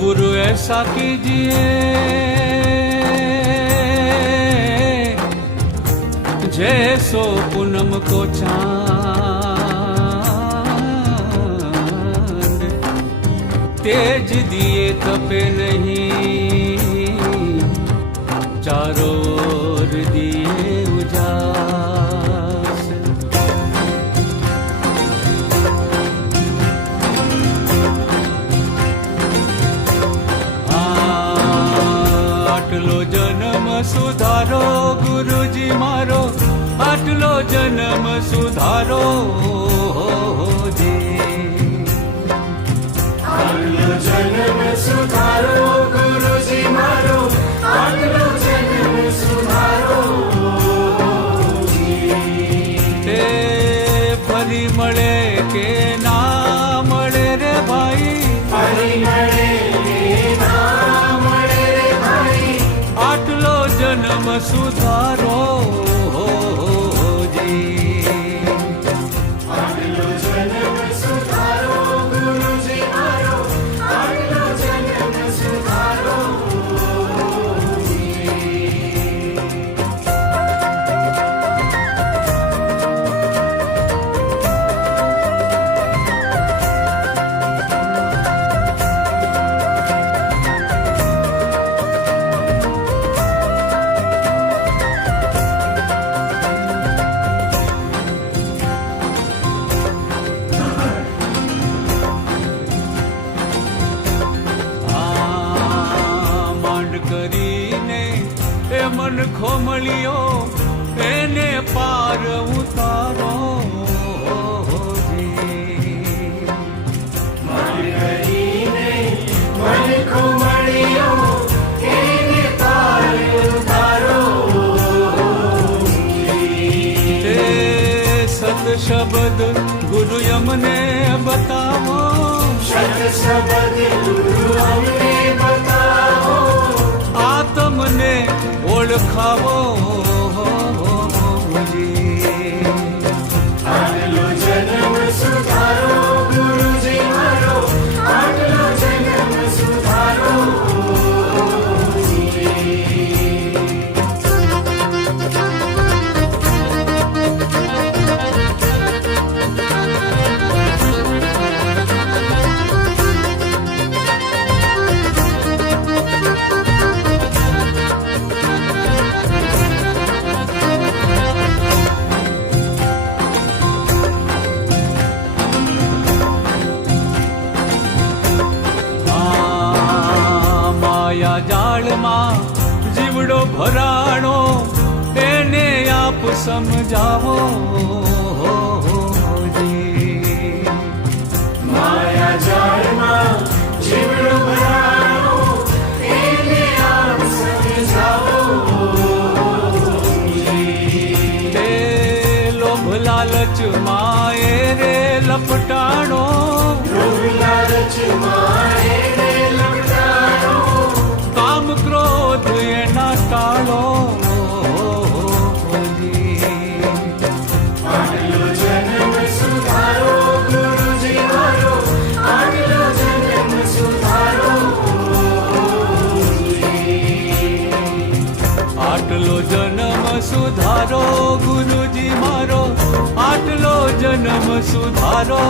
गुरु ऐसा कीजिए जैसो पूनम को चांद, तेज दिए तपे नहीं, चारों ओर दिए उजास। आटलो जन्म सुधारो गुरुजी मारो, आटलो जन्म सुधारो जी, आटलो जन्म सुधारो गुरुजी मारो, आटलो जन्म सुधारो जी। ते फरी मळे के ना मळे रे भाई, फरी मळे के ना मळे रे भाई, आटलो जन्म सुधारो जी। आटलो जन्म सुधारो गुरुजी मारो, आटलो जन्म सुधारो जी। કરીને એ મન ખોમળિયો એને પાર ઉતારો मन को मणियो केने पार उतारो તે સત શબ્દ ગુરુ અમને બતાવો, शत शब्द गुरु हमने बताओ, આત્મને ઓળખાવો आटलो जन्म सुधारो गुरुजी मारो, आटलो जन्म सुधारो जी। માયા જાળમાં જીવડો ભરાણો એને આપ સમજાવો माया जाल में जीवड़ो भराणो एने आप समझाओ તે લોભ લાલચ માએ રે લપટાણો, लोभ लालच माए रे लपटानो, કામ ક્રોધ એના ટાળો आटलो जन्म सुधारो गुरुजी मारो, आटलो जन्म सुधारो जी। આટલો જન્મ સુધારો ગુરુજી મારો, આટલો જન્મ સુધારો